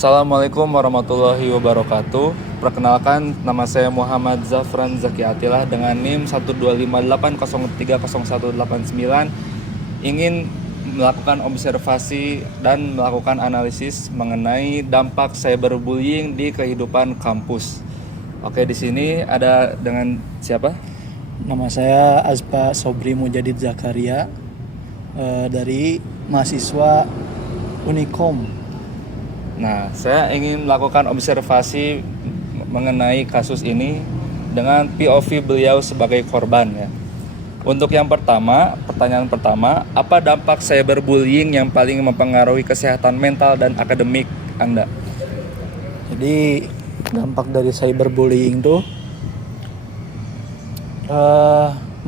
Assalamualaikum warahmatullahi wabarakatuh. Perkenalkan, nama saya Muhammad Zafran Zaki Atilah dengan NIM 12580303189, ingin melakukan observasi dan melakukan analisis mengenai dampak cyberbullying di kehidupan kampus. Oke, di sini ada dengan siapa? Nama saya Azpa Sobri Mujadid Zakaria, dari mahasiswa Unikom. Nah, saya ingin melakukan observasi mengenai kasus ini dengan POV beliau sebagai korban ya. Untuk yang pertama, pertanyaan pertama, apa dampak cyberbullying yang paling mempengaruhi kesehatan mental dan akademik Anda? Jadi dampak dari cyberbullying itu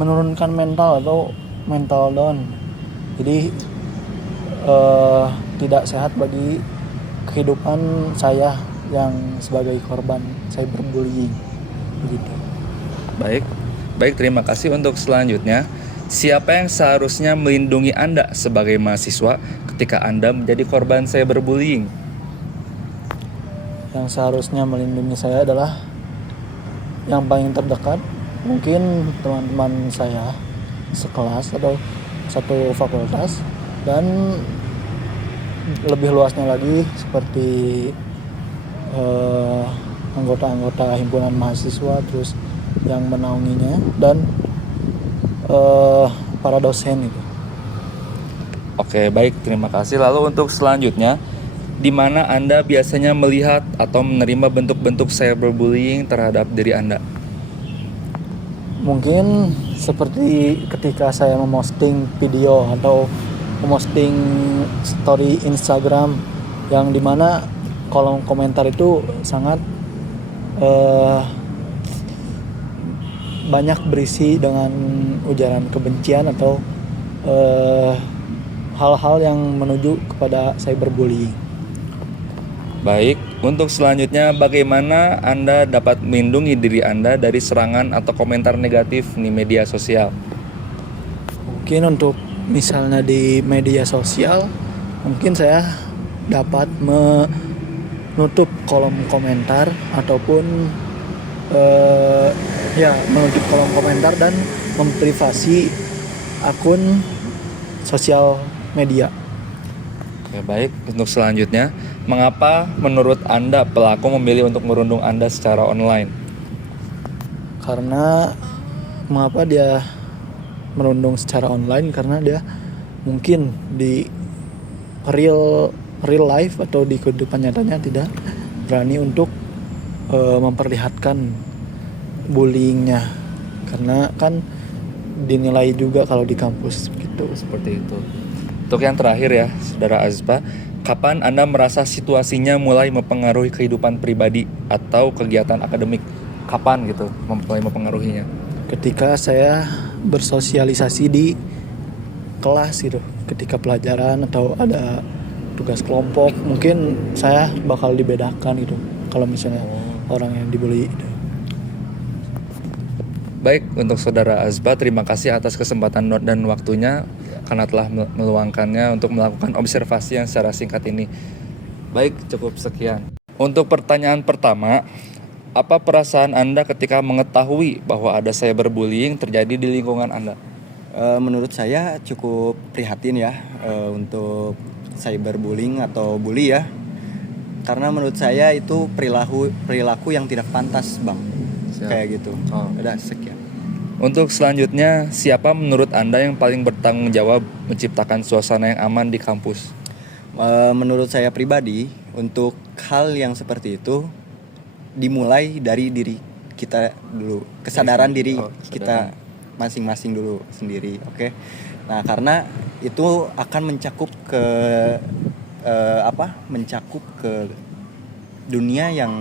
menurunkan mental atau mental down. Jadi tidak sehat bagi kehidupan saya yang sebagai korban cyberbullying begitu. Baik, terima kasih. Untuk selanjutnya, siapa yang seharusnya melindungi Anda sebagai mahasiswa ketika Anda menjadi korban cyberbullying? Yang seharusnya melindungi saya adalah yang paling terdekat, mungkin teman-teman saya sekelas atau satu fakultas, dan lebih luasnya lagi seperti anggota-anggota himpunan mahasiswa, terus yang menaunginya, dan para dosen itu. Oke, baik, terima kasih. Lalu untuk selanjutnya, di mana Anda biasanya melihat atau menerima bentuk-bentuk cyberbullying terhadap diri Anda? Mungkin seperti ketika saya memosting video atau memosting story Instagram, yang dimana kolom komentar itu sangat banyak berisi dengan ujaran kebencian atau hal-hal yang menuju kepada cyberbullying. Baik, untuk selanjutnya, bagaimana Anda dapat melindungi diri Anda dari serangan atau komentar negatif di media sosial? Mungkin untuk misalnya di media sosial, mungkin saya dapat menutup kolom komentar ataupun menutup kolom komentar dan memprivasi akun sosial media. Oke, baik. Untuk selanjutnya, mengapa menurut Anda pelaku memilih untuk merundung Anda secara online? Karena mengapa dia merundung secara online? Karena dia mungkin di real life atau di kehidupan nyatanya tidak berani untuk memperlihatkan bullyingnya, karena kan dinilai juga kalau di kampus gitu. Seperti itu. Untuk yang terakhir ya, Saudara Azpa, kapan Anda merasa situasinya mulai mempengaruhi kehidupan pribadi atau kegiatan akademik? Kapan gitu mulai mempengaruhinya? Ketika saya bersosialisasi di kelas gitu, ketika pelajaran atau ada tugas kelompok, mungkin saya bakal dibedakan gitu kalau misalnya orang yang dibully gitu. Baik, untuk Saudara Azba, terima kasih atas kesempatan dan waktunya karena telah meluangkannya untuk melakukan observasi yang secara singkat ini. Baik, cukup sekian. Untuk pertanyaan pertama, apa perasaan Anda ketika mengetahui bahwa ada cyberbullying terjadi di lingkungan Anda? Menurut saya cukup prihatin ya untuk cyberbullying atau bully ya. Karena menurut saya itu perilaku yang tidak pantas, Bang. Siap. Kayak gitu. Oh. Udah sekian. Untuk selanjutnya, siapa menurut Anda yang paling bertanggung jawab menciptakan suasana yang aman di kampus? Menurut saya pribadi, untuk hal yang seperti itu dimulai dari diri kita dulu, kesadaran diri kita masing-masing dulu sendiri, oke? Nah, karena itu akan mencakup ke mencakup ke dunia yang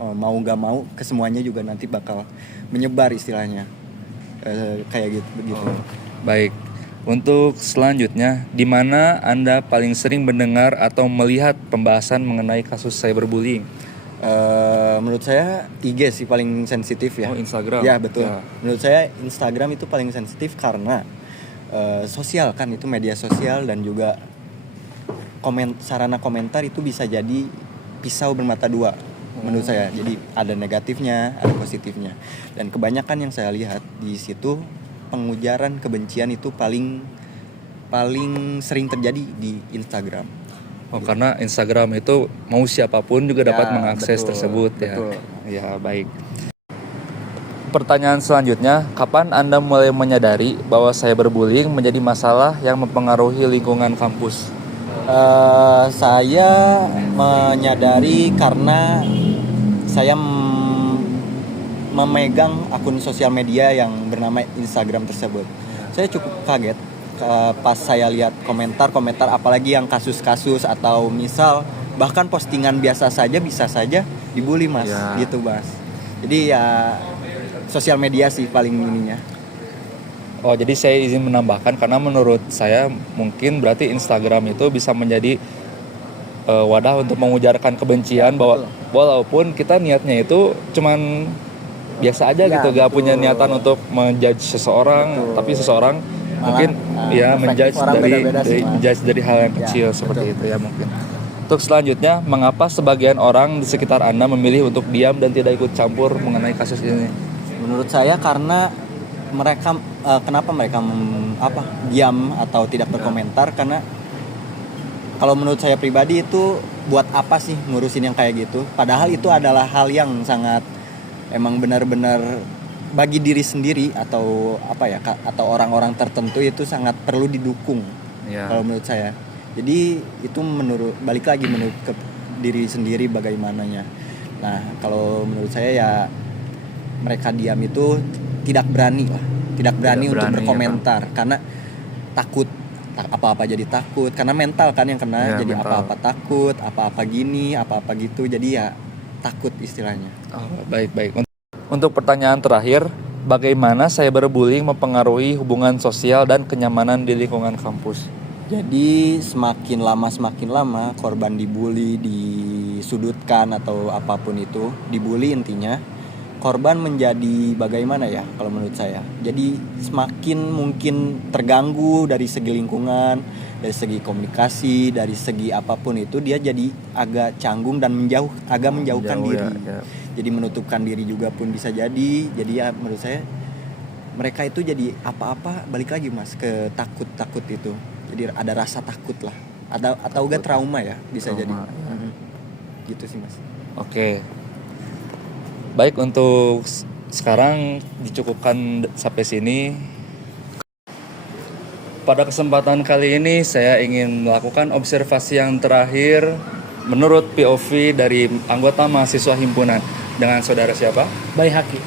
mau gak mau kesemuanya juga nanti bakal menyebar istilahnya, kayak gitu begitu. Baik. Untuk selanjutnya, di mana Anda paling sering mendengar atau melihat pembahasan mengenai kasus cyberbullying? Menurut saya IG sih paling sensitif ya. Instagram. Ya, betul. Ya. Menurut saya Instagram itu paling sensitif karena sosial kan, itu media sosial, dan juga sarana komentar itu bisa jadi pisau bermata dua menurut saya. Jadi ada negatifnya, ada positifnya. Dan kebanyakan yang saya lihat di situ pengujaran kebencian itu paling sering terjadi di Instagram. Oh, karena Instagram itu mau siapapun juga dapat mengakses tersebut betul. ya. Ya, baik. Pertanyaan selanjutnya, kapan Anda mulai menyadari bahwa cyberbullying menjadi masalah yang mempengaruhi lingkungan kampus? Saya menyadari karena saya memegang akun sosial media yang bernama Instagram tersebut. Saya cukup kaget pas saya lihat komentar apalagi yang kasus-kasus atau misal bahkan postingan biasa saja bisa saja dibully mas, gitu mas. Jadi ya sosial media sih paling ininya. Oh, jadi saya izin menambahkan karena menurut saya mungkin berarti Instagram itu bisa menjadi wadah untuk mengujarkan kebencian bahwa walaupun kita niatnya itu cuman biasa aja gitu, gak punya niatan untuk menjudge seseorang, tapi seseorang malah, mungkin menjudge dari hal yang kecil seperti itu ya mungkin. Untuk selanjutnya, mengapa sebagian orang di sekitar Anda memilih untuk diam dan tidak ikut campur mengenai kasus ini? Menurut saya karena mereka kenapa mereka diam atau tidak berkomentar, karena kalau menurut saya pribadi itu buat apa sih ngurusin yang kayak gitu, padahal itu adalah hal yang sangat emang benar-benar bagi diri sendiri atau atau orang-orang tertentu itu sangat perlu didukung kalau menurut saya. Jadi itu balik lagi menurut ke diri sendiri bagaimananya. Nah kalau menurut saya ya mereka diam itu tidak berani untuk berkomentar karena takut, apa-apa jadi takut karena mental kan yang kena, jadi mental. Apa-apa takut, apa-apa gini, apa-apa gitu, jadi ya takut istilahnya. Oh, baik. Untuk pertanyaan terakhir, bagaimana cyberbullying mempengaruhi hubungan sosial dan kenyamanan di lingkungan kampus? Jadi semakin lama korban dibully, disudutkan atau apapun itu, dibully intinya, korban menjadi bagaimana ya kalau menurut saya. Jadi semakin mungkin terganggu dari segi lingkungan, dari segi komunikasi, dari segi apapun itu, dia jadi agak canggung dan menjauhkan diri. Ya. Jadi menutupkan diri juga pun bisa jadi. Jadi ya menurut saya mereka itu jadi apa-apa balik lagi mas ke takut itu. Jadi ada rasa takut lah. Atau enggak trauma ya bisa jadi. Gitu sih mas. Oke. Baik, untuk sekarang dicukupkan sampai sini. Pada kesempatan kali ini saya ingin melakukan observasi yang terakhir menurut POV dari anggota mahasiswa himpunan. Dengan saudara siapa? Baihaqi.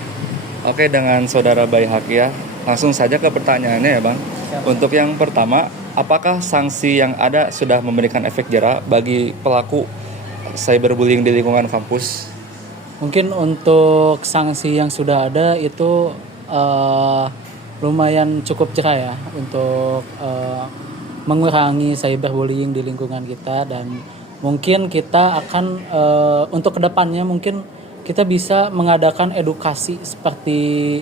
Oke, dengan saudara Baihaqi ya. Langsung saja ke pertanyaannya ya bang. Siapa? Untuk yang pertama, apakah sanksi yang ada sudah memberikan efek jera bagi pelaku cyberbullying di lingkungan kampus? Mungkin untuk sanksi yang sudah ada itu lumayan cukup jera ya untuk mengurangi cyberbullying di lingkungan kita, dan mungkin kita akan untuk kedepannya mungkin kita bisa mengadakan edukasi seperti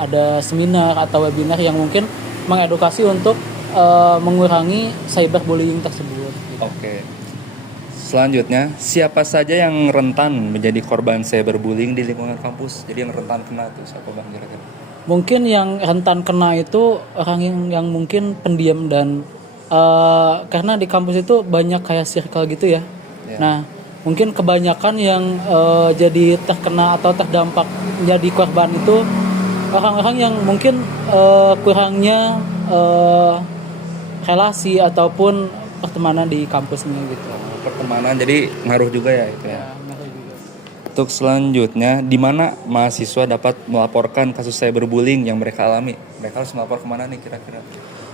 ada seminar atau webinar yang mungkin mengedukasi untuk mengurangi cyberbullying tersebut. Oke. Selanjutnya, siapa saja yang rentan menjadi korban cyberbullying di lingkungan kampus? Jadi yang rentan kena itu siapa bang kira-kira? Mungkin yang rentan kena itu orang yang mungkin pendiam dan karena di kampus itu banyak kayak circle gitu ya. Nah, mungkin kebanyakan yang jadi terkena atau terdampak menjadi korban itu orang-orang yang mungkin kurangnya relasi ataupun pertemanan di kampusnya gitu. Pertemanan jadi ngaruh juga ya itu ya. Ngaruh juga. Untuk selanjutnya, di mana mahasiswa dapat melaporkan kasus cyberbullying yang mereka alami? Mereka harus melapor kemana nih kira-kira?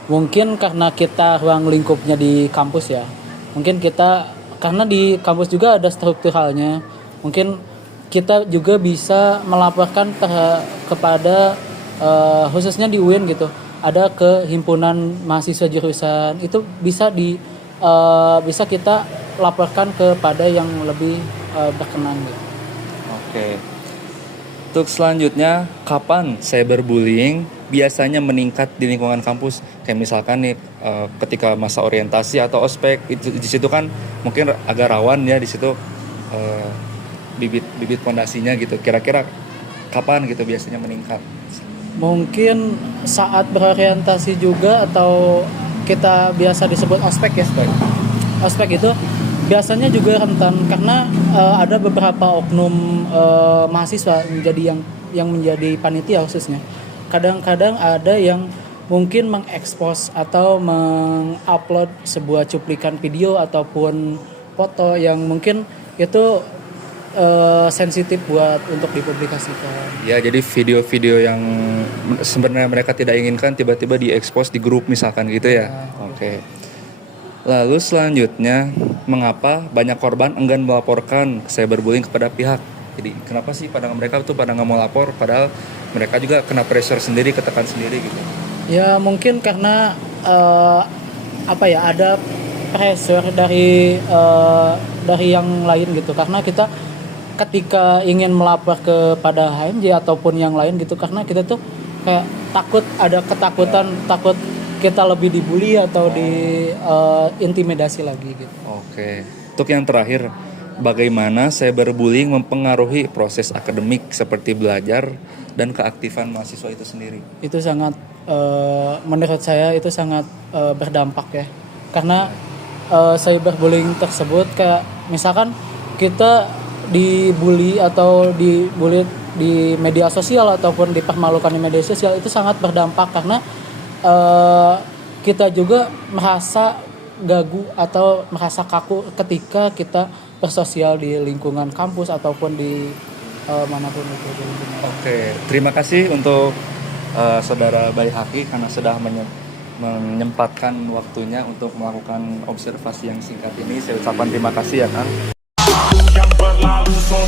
Mungkin karena kita ruang lingkupnya di kampus ya. Mungkin kita karena di kampus juga ada strukturalnya. Mungkin kita juga bisa melaporkan kepada khususnya di UIN gitu. Ada ke himpunan mahasiswa jurusan, itu bisa bisa kita laporkan kepada yang lebih berkenan gitu. Oke. Untuk selanjutnya, kapan cyberbullying biasanya meningkat di lingkungan kampus? Kayak misalkan nih ketika masa orientasi atau ospek itu di situ kan mungkin agak rawan ya di situ bibit fondasinya gitu. Kira-kira kapan gitu biasanya meningkat? Mungkin saat berorientasi juga, atau kita biasa disebut ospek ya. Ospek itu biasanya juga rentan karena ada beberapa oknum mahasiswa menjadi yang menjadi panitia khususnya. Kadang-kadang ada yang mungkin mengekspos atau mengupload sebuah cuplikan video ataupun foto yang mungkin itu sensitif buat untuk dipublikasikan. Ya, jadi video-video yang sebenarnya mereka tidak inginkan tiba-tiba diekspos di grup misalkan gitu ya. Oke. Lalu selanjutnya, mengapa banyak korban enggan melaporkan cyberbullying kepada pihak? Jadi kenapa sih mereka tuh pada nggak mau lapor, padahal mereka juga kena pressure sendiri, ketekan sendiri gitu? Ya mungkin karena ada pressure dari yang lain gitu. Karena kita ketika ingin melapor kepada HMJ ataupun yang lain gitu, karena kita tuh kayak ketakutan takut kita lebih dibully atau intimidasi lagi gitu. Oke. Untuk yang terakhir, bagaimana cyberbullying mempengaruhi proses akademik seperti belajar dan keaktifan mahasiswa itu sendiri? Itu sangat menurut saya itu sangat berdampak ya. Karena cyberbullying tersebut kayak misalkan kita dibully atau dibully di media sosial ataupun dipermalukan di media sosial, itu sangat berdampak karena kita juga merasa gagu atau merasa kaku ketika kita bersosial di lingkungan kampus ataupun di manapun itu di lingkungan. Oke, terima kasih untuk Saudara Baihaqi karena sudah menyempatkan waktunya untuk melakukan observasi yang singkat ini. Saya ucapkan terima kasih ya Kang. Yang berlalu so